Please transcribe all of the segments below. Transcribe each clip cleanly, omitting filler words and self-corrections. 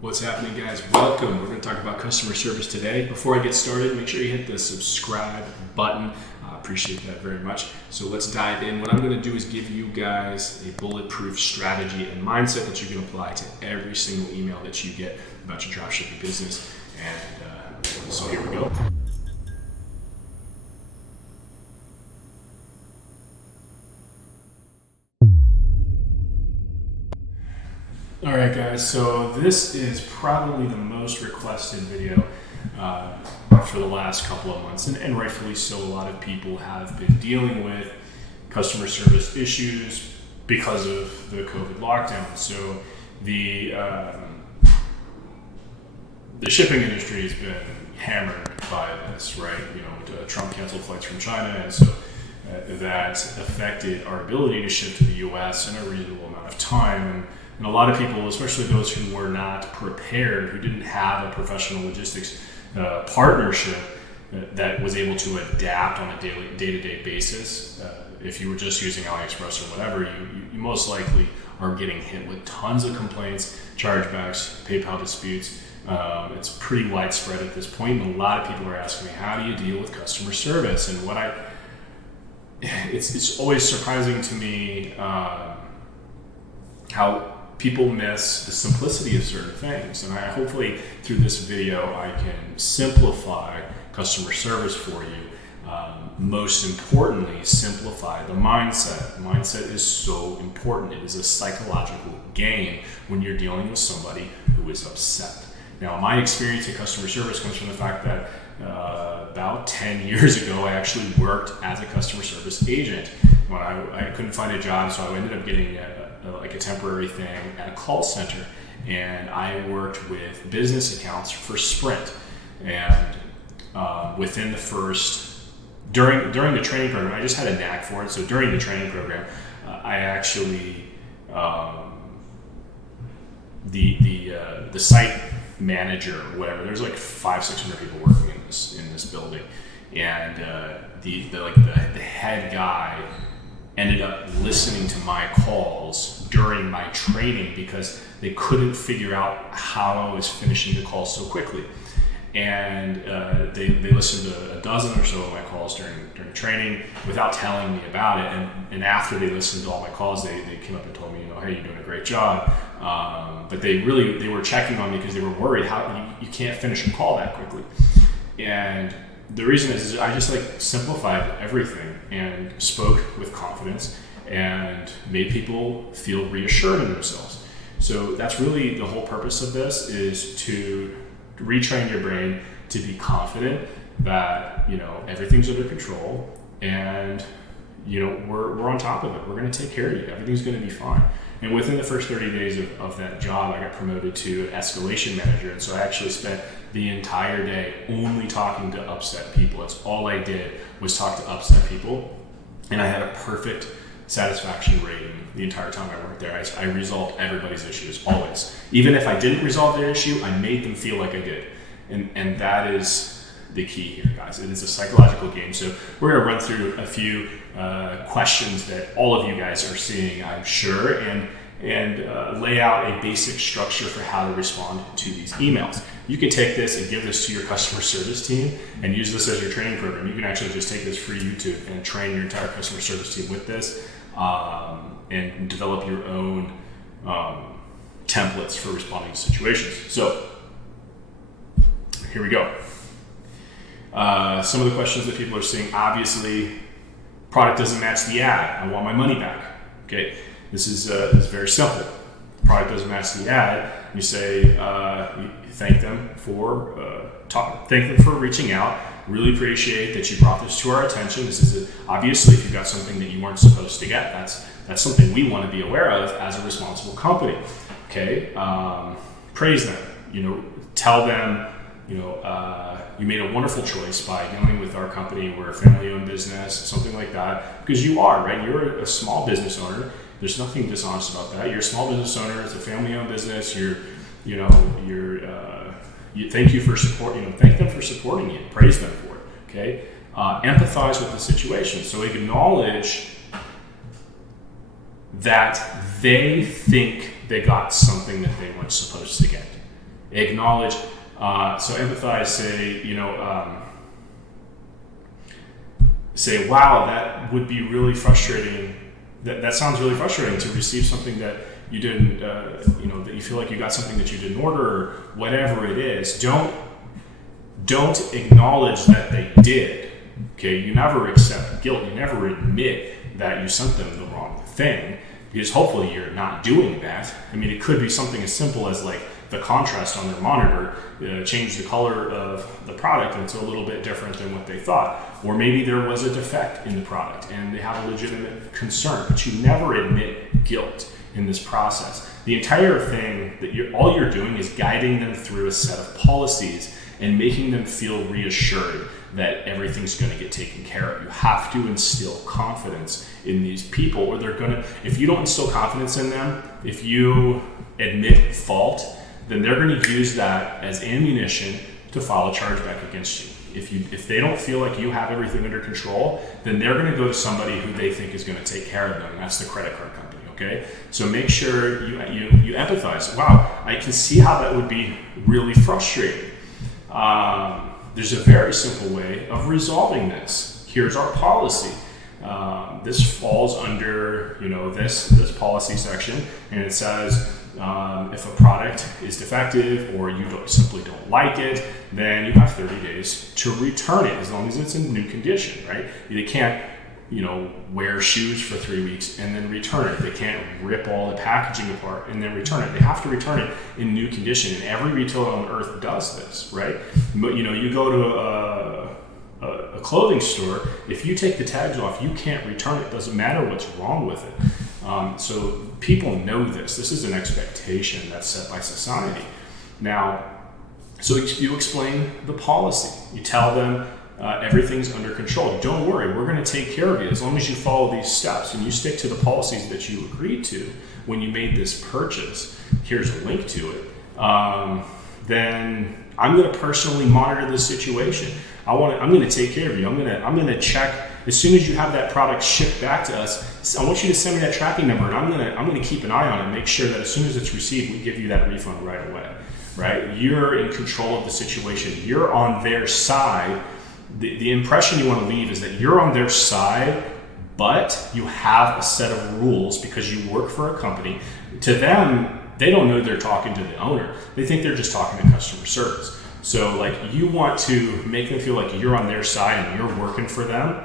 What's happening, guys? Welcome. We're going to talk about customer service today. Before I get started, make sure you hit the subscribe button. I appreciate that very much. So let's dive in. What I'm going to do is give you guys a bulletproof strategy and mindset that you can apply to every single email that you get about your dropshipping business. And so here we go. All right, guys, so this is probably the most requested video for the last couple of months, and rightfully so. A lot of people have been dealing with customer service issues because of the COVID lockdown. So the shipping industry has been hammered by this, right? Trump canceled flights from China, and so that affected our ability to ship to the U.S. in a reasonable amount of time. And a lot of people, especially those who were not prepared, who didn't have a professional logistics partnership that was able to adapt on a day-to-day basis. If you were just using AliExpress or whatever, you most likely are getting hit with tons of complaints, chargebacks, PayPal disputes. It's pretty widespread at this point, and a lot of people are asking me, how do you deal with customer service? And it's always surprising to me how people miss the simplicity of certain things. And hopefully through this video, I can simplify customer service for you. Most importantly, simplify the mindset. Mindset is so important. It is a psychological game when you're dealing with somebody who is upset. Now, my experience in customer service comes from the fact that about 10 years ago, I actually worked as a customer service agent. When I couldn't find a job, so I ended up getting a temporary thing at a call center, and I worked with business accounts for Sprint. And within the during the training program, I just had a knack for it. So during the training program, I actually the site manager or whatever. There's like 500-600 people working in this building, and the head guy ended up listening to my calls during my training because they couldn't figure out how I was finishing the call so quickly. And they listened to a dozen or so of my calls during training without telling me about it. And after they listened to all my calls, they came up and told me, hey, you're doing a great job. But they were checking on me because they were worried how you can't finish a call that quickly. And the reason is I just simplified everything and spoke with confidence and made people feel reassured in themselves. So that's really the whole purpose of this, is to retrain your brain to be confident that everything's under control, and we're on top of it. We're going to take care of you. Everything's going to be fine. And within the first 30 days of that job, I got promoted to escalation manager. And so I actually spent the entire day only talking to upset people. That's all I did, was talk to upset people. And I had a perfect satisfaction rating the entire time I worked there. I resolved everybody's issues, always. Even if I didn't resolve their issue, I made them feel like I did. And that is the key here, guys. It is a psychological game. So we're going to run through a few questions that all of you guys are seeing, I'm sure, and lay out a basic structure for how to respond to these emails. You can take this and give this to your customer service team and use this as your training program. You can actually just take this for YouTube and train your entire customer service team with this, and develop your own templates for responding to situations. So here we go. Some of the questions that people are seeing, obviously, product doesn't match the ad. I want my money back. Okay, this is very simple. Product doesn't match the ad. You say, you thank them for reaching out. Really appreciate that you brought this to our attention. This is obviously, if you got something that you weren't supposed to get, that's something we want to be aware of as a responsible company. Okay, praise them. Tell them, you made a wonderful choice by dealing with our company. We're a family-owned business, something like that, because you are, right? You're a small business owner. There's nothing dishonest about that. You're a small business owner. It's a family-owned business. Thank you for support. Thank them for supporting you. Praise them for it. Okay. Empathize with the situation. So acknowledge that they think they got something that they weren't supposed to get. Acknowledge. So empathize. Say, say, wow, that would be really frustrating. That sounds really frustrating to receive something that you didn't, that you feel like you got something that you didn't order, or whatever it is. Don't acknowledge that they did. Okay, you never accept guilt. You never admit that you sent them the wrong thing, because hopefully you're not doing that. I mean, it could be something as simple as like the contrast on their monitor changed the color of the product and it's a little bit different than what they thought. Or maybe there was a defect in the product and they have a legitimate concern, but you never admit guilt in this process. The entire thing that all you're doing is guiding them through a set of policies and making them feel reassured that everything's going to get taken care of. You have to instill confidence in these people, or if you don't instill confidence in them, if you admit fault, then they're going to use that as ammunition to file a chargeback against you. If they don't feel like you have everything under control, then they're going to go to somebody who they think is going to take care of them, and that's the credit card company. Okay, so make sure you empathize. Wow, I can see how that would be really frustrating. There's a very simple way of resolving this. Here's our policy. This falls under this policy section, and it says if a product is defective or you simply don't like it, then you have 30 days to return it, as long as it's in new condition, right? They can't wear shoes for 3 weeks and then return it. They can't rip all the packaging apart and then return it. They have to return it in new condition, and every retailer on earth does this, right? But you go to a clothing store, if you take the tags off, you can't return it. Doesn't matter what's wrong with it. So people know this. This is an expectation that's set by society. Now, so you explain the policy. You tell them everything's under control. Don't worry, we're going to take care of you as long as you follow these steps and you stick to the policies that you agreed to when you made this purchase. Here's a link to it. Then I'm going to personally monitor this situation. I'm going to take care of you. I'm going to check as soon as you have that product shipped back to us. I want you to send me that tracking number, and I'm going to keep an eye on it and make sure that as soon as it's received, we give you that refund right away. Right? You're in control of the situation. You're on their side. The impression you want to leave is that you're on their side, but you have a set of rules because you work for a company. To them, they don't know they're talking to the owner. They think they're just talking to customer service. So you want to make them feel like you're on their side and you're working for them,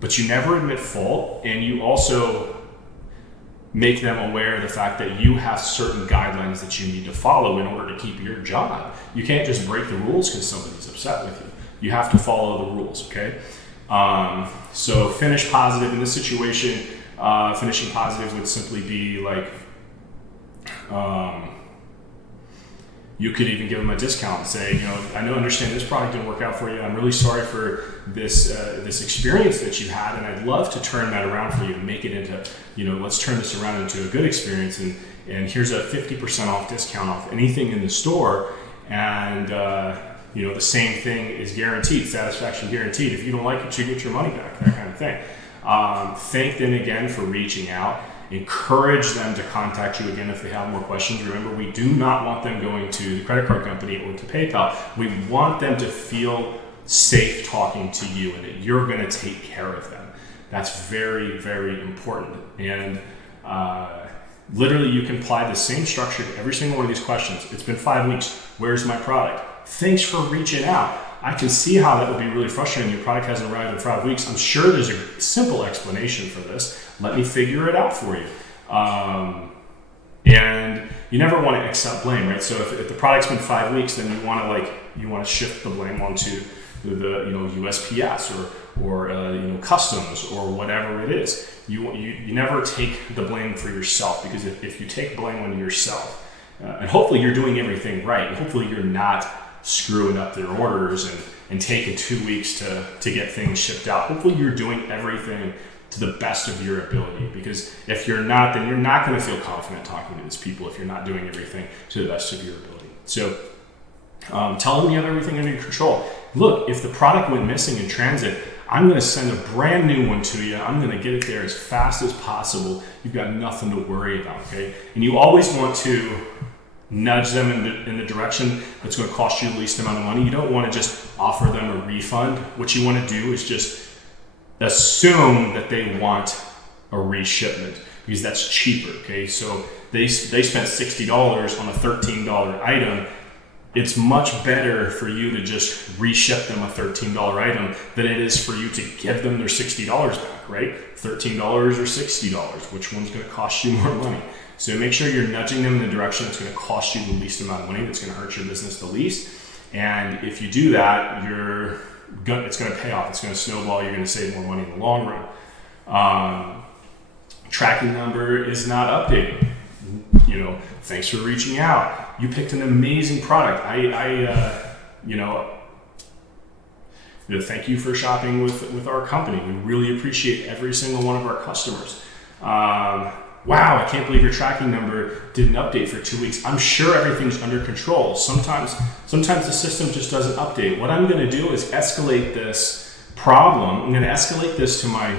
but you never admit fault, and you also make them aware of the fact that you have certain guidelines that you need to follow in order to keep your job. You can't just break the rules because somebody's upset with you. You have to follow the rules, okay? So finish positive in this situation. Finishing positive would simply be like, you could even give them a discount and say, understand this product didn't work out for you. I'm really sorry for this experience that you had, and I'd love to turn that around for you and make it into, let's turn this around into a good experience. And here's a 50% off discount off anything in the store. And, the same thing is guaranteed, satisfaction guaranteed. If you don't like it, you get your money back, that kind of thing. Thank them again for reaching out. Encourage them to contact you again if they have more questions. Remember, we do not want them going to the credit card company or to PayPal. We want them to feel safe talking to you and that you're going to take care of them. That's very, very important. And literally, you can apply the same structure to every single one of these questions. It's been 5 weeks. Where's my product? Thanks for reaching out. I can see how that would be really frustrating. Your product hasn't arrived in 5 weeks. I'm sure there's a simple explanation for this. Let me figure it out for you. And you never want to accept blame, right? So if the product's been 5 weeks, then you want to shift the blame onto the USPS or customs or whatever it is. You never take the blame for yourself, because if you take blame on yourself, and hopefully you're doing everything right. Hopefully you're not screwing up their orders and taking 2 weeks to get things shipped out. Hopefully you're doing everything to the best of your ability, because if you're not, then you're not going to feel confident talking to these people if you're not doing everything to the best of your ability. So tell them you have everything under control. Look, if the product went missing in transit, I'm going to send a brand new one to you. I'm going to get it there as fast as possible. You've got nothing to worry about, okay? And you always want to nudge them in the direction that's going to cost you the least amount of money. You don't want to just offer them a refund. What you want to do is just assume that they want a reshipment, because that's cheaper. Okay, so they spent $60 on a $13 item. It's much better for you to just reship them a $13 item than it is for you to give them their $60 back, right? $13 or $60, which one's going to cost you more money? So make sure you're nudging them in the direction that's going to cost you the least amount of money, that's going to hurt your business the least. And if you do that, it's going to pay off. It's going to snowball. You're going to save more money in the long run. Tracking number is not updating. Thanks for reaching out. You picked an amazing product. Thank you for shopping with our company. We really appreciate every single one of our customers. Wow, I can't believe your tracking number didn't update for 2 weeks. I'm sure everything's under control. Sometimes the system just doesn't update. What I'm going to do is escalate this problem. I'm going to escalate this to my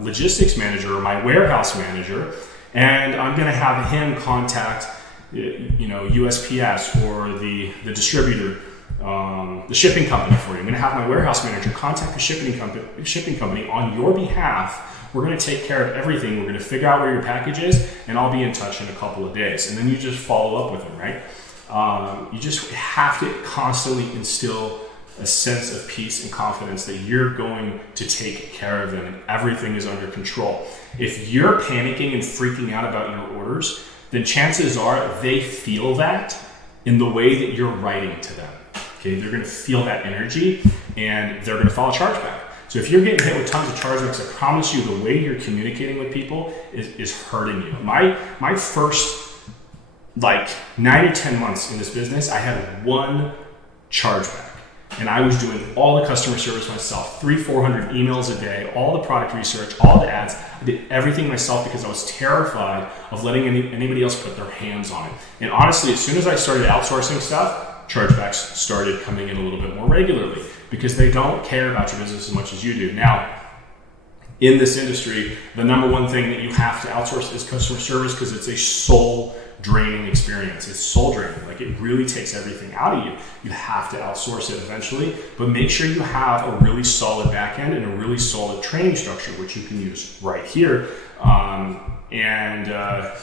logistics manager or my warehouse manager, and I'm going to have him contact USPS or the distributor, the shipping company for you. I'm going to have my warehouse manager contact the shipping company on your behalf. We're going to take care of everything. We're going to figure out where your package is, and I'll be in touch in a couple of days. And then you just follow up with them, right? You just have to constantly instill a sense of peace and confidence that you're going to take care of them and everything is under control. If you're panicking and freaking out about your orders, then chances are they feel that in the way that you're writing to them. Okay, they're going to feel that energy and they're going to file a chargeback. So if you're getting hit with tons of chargebacks, I promise you the way you're communicating with people is hurting you. My first 9 or 10 months in this business, I had one chargeback. And I was doing all the customer service myself, 300-400 emails a day, all the product research, all the ads. I did everything myself because I was terrified of letting anybody else put their hands on it. And honestly, as soon as I started outsourcing stuff, chargebacks started coming in a little bit more regularly because they don't care about your business as much as you do. Now, in this industry, the number one thing that you have to outsource is customer service because it's a soul draining experience. It's soul draining. It really takes everything out of you. You have to outsource it eventually, but make sure you have a really solid back end and a really solid training structure, which you can use right here. And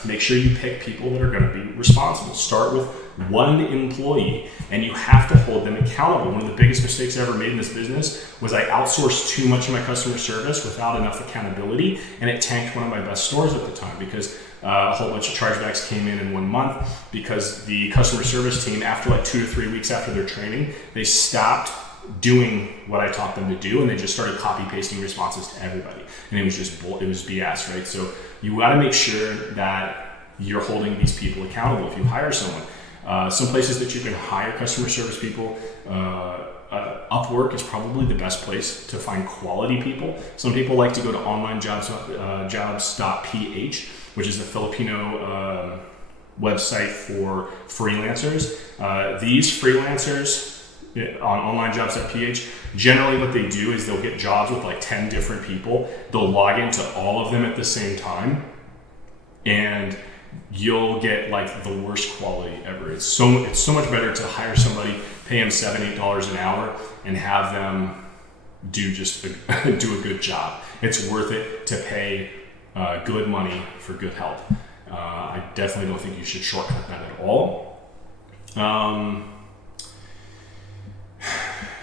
make sure you pick people that are going to be responsible. Start with one employee, and you have to hold them accountable. One of the biggest mistakes I ever made in this business was I outsourced too much of my customer service without enough accountability, and it tanked one of my best stores at the time because a whole bunch of chargebacks came in 1 month because the customer service team, after 2 to 3 weeks after their training, they stopped doing what I taught them to do, and they just started copy pasting responses to everybody, and it was BS, right? So you got to make sure that you're holding these people accountable if you hire someone. Some places that you can hire customer service people, Upwork is probably the best place to find quality people. Some people like to go to onlinejobs.ph, which is a Filipino website for freelancers. These freelancers on onlinejobs.ph, generally what they do is they'll get jobs with 10 different people. They'll log into all of them at the same time, and you'll get the worst quality ever. It's so much better to hire somebody, pay them $7-8 an hour, and have them do a good job. It's worth it to pay good money for good help. I definitely don't think you should shortcut that at all.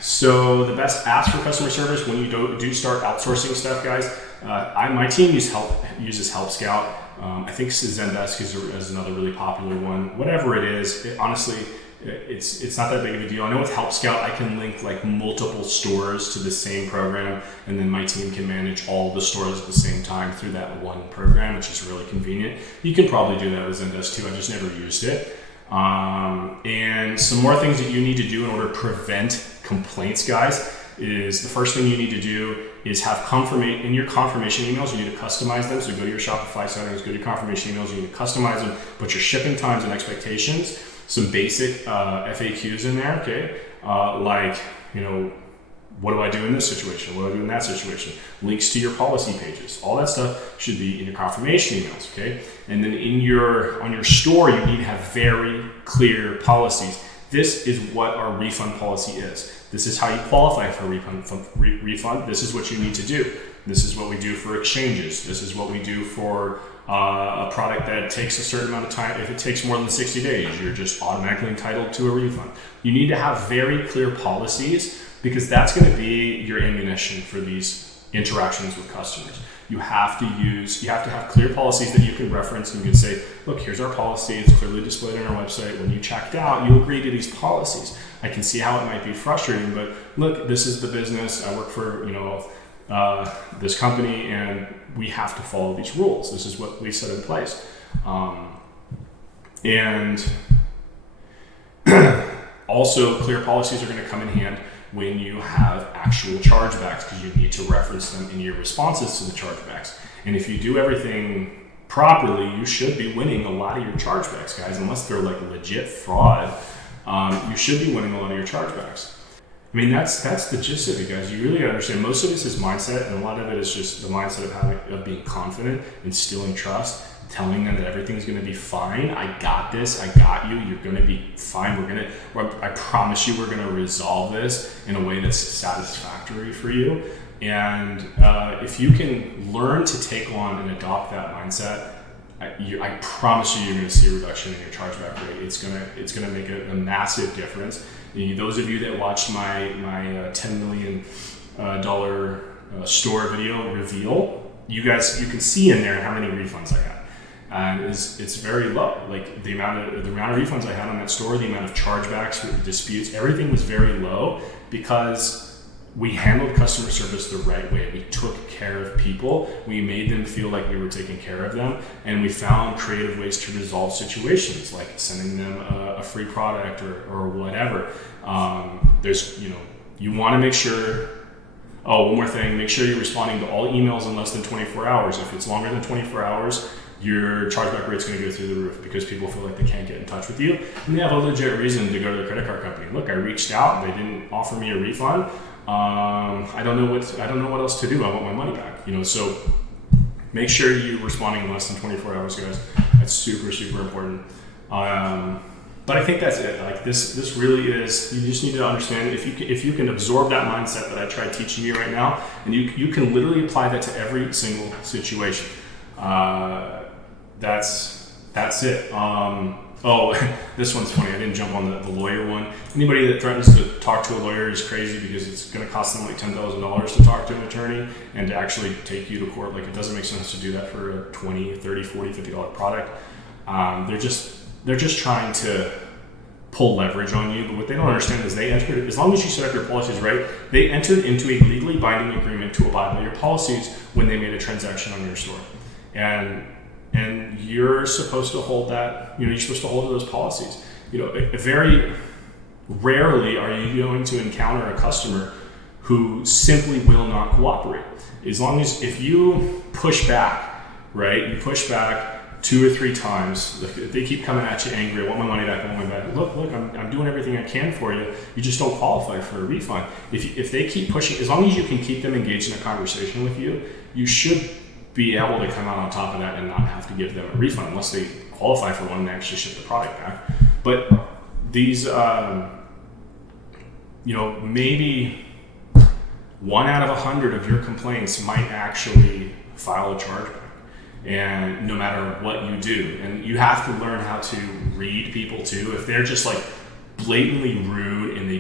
So the best apps for customer service when you do start outsourcing stuff, guys. My team uses Help Scout. I think Zendesk is another really popular one. Whatever it is, honestly, it's not that big of a deal. I know with Help Scout, I can link multiple stores to the same program, and then my team can manage all the stores at the same time through that one program, which is really convenient. You can probably do that with Zendesk too. I just never used it. And some more things that you need to do in order to prevent complaints, guys, is the first thing you need to do is have in your confirmation emails, you need to customize them. So go to your Shopify settings, go to your confirmation emails, you need to customize them, put your shipping times and expectations, some basic FAQs in there, okay? What do I do in this situation? What do I do in that situation? Links to your policy pages. All that stuff should be in your confirmation emails, okay? And then on your store, you need to have very clear policies. This is what our refund policy is. This is how you qualify for a refund. This is what you need to do. This is what we do for exchanges. This is what we do for a product that takes a certain amount of time. If it takes more than 60 days, you're just automatically entitled to a refund. You need to have very clear policies, because that's going to be your ammunition for these interactions with customers. You have to have clear policies that you can reference, and you can say, look, here's our policy. It's clearly displayed on our website. When you checked out, you agree to these policies. I can see how it might be frustrating, but look, this is the business. I work for, this company, and we have to follow these rules. This is what we set in place. And also, clear policies are going to come in hand when you have actual chargebacks, because you need to reference them in your responses to the chargebacks. And if you do everything properly, you should be winning a lot of your chargebacks, guys. Unless they're like legit fraud, you should be winning a lot of your chargebacks. I mean, that's the gist of it, guys. You really understand. Most of this is mindset, and a lot of it is just the mindset of being confident, instilling trust, telling them that everything's going to be fine. I got this. I got you. You're going to be fine. I promise you, we're going to resolve this in a way that's satisfactory for you. And if you can learn to take on and adopt that mindset, I promise you're going to see a reduction in your chargeback rate. It's going to make a massive difference. Those of you that watched my $10 million store video reveal, you can see in there how many refunds I had. And it's very low. Like the amount of refunds I had on that store, the amount of chargebacks, disputes, everything was very low, because we handled customer service the right way. We took care of people. We made them feel like we were taking care of them, and we found creative ways to resolve situations, like sending them a free product or whatever. You want to make sure. Oh, one more thing, make sure you're responding to all emails in less than 24 hours. If it's longer than 24 hours, your chargeback rate's going to go through the roof, because people feel like they can't get in touch with you, and they have a legit reason to go to the credit card company. Look, I reached out, they didn't offer me a refund. I don't know what else to do. I want my money back. So make sure you're responding in less than 24 hours, guys. That's super, super important. But I think that's it. Like this really is. You just need to understand, if you can absorb that mindset that I tried teaching you right now, and you can literally apply that to every single situation. That's it. This one's funny. I didn't jump on the lawyer one. Anybody that threatens to talk to a lawyer is crazy, because it's going to cost them like $10,000 to talk to an attorney and to actually take you to court. Like, it doesn't make sense to do that for a $20, $30, $40, $50 product. They're just trying to pull leverage on you, but what they don't understand is as long as you set up your policies right, they entered into a legally binding agreement to abide by your policies when they made a transaction on your store. And you're supposed to hold that, you're supposed to hold to those policies. Very rarely are you going to encounter a customer who simply will not cooperate. If you push back, right? You push back 2 or 3 times. If they keep coming at you angry, I want my money back, I want my money back. Look, I'm doing everything I can for you. You just don't qualify for a refund. If they keep pushing, as long as you can keep them engaged in a conversation with you, you should be able to come out on top of that and not have to give them a refund, unless they qualify for one and actually ship the product back. But these, maybe 1 out of 100 of your complaints might actually file a chargeback. And no matter what you do, and you have to learn how to read people too. If they're just like blatantly rude and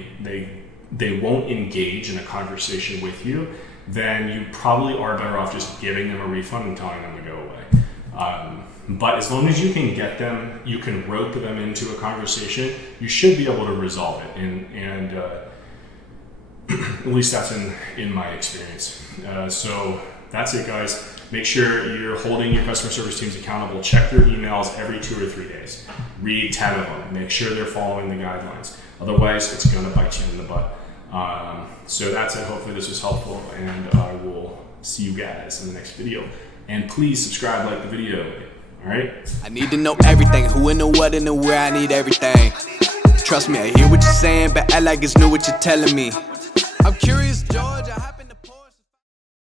they won't engage in a conversation with you, then you probably are better off just giving them a refund and telling them to go away. But as long as you can get them, you can rope them into a conversation, you should be able to resolve it. And at least that's in my experience. So that's it, guys. Make sure you're holding your customer service teams accountable. Check their emails every 2 or 3 days. Read 10 of them. Make sure they're following the guidelines. Otherwise, it's going to bite you in the butt. So that's it. Hopefully this was helpful, and I will see you guys in the next video. And please subscribe, like the video. All right? I need to know everything. Who and the what and the where. I need everything. Trust me, I hear what you're saying, but I like it's new what you're telling me. I'm curious, George.